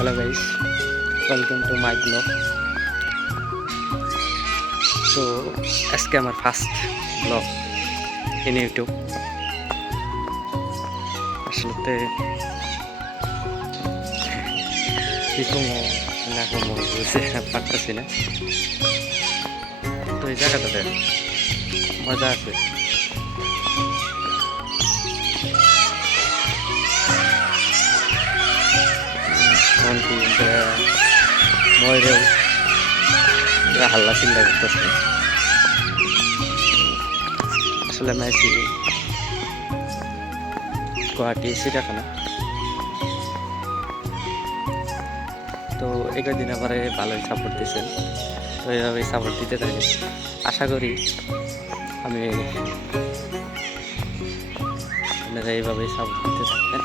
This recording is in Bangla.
Hello guys, welcome to my blog. তো আজকে আমার ফার্স্ট ব্লগ ইন ইউটিউব। আসলে কি কমো না কমো বুঝে পারতেছি না। তো এই জায়গাটাতে মজা আছে। এমনকি ময়ূরেও হাল্লা চিল্লা করতেছে। আসলে আমি আছি গুয়াহাটি চিড়িয়াখানা। তো এই কদিন আবার ভালোই সাপোর্ট দিচ্ছেন, তো এইভাবেই সাপোর্ট দিতে থাকি। আশা করি আমি আপনারা এইভাবেই সাপোর্ট দিতে থাকবেন।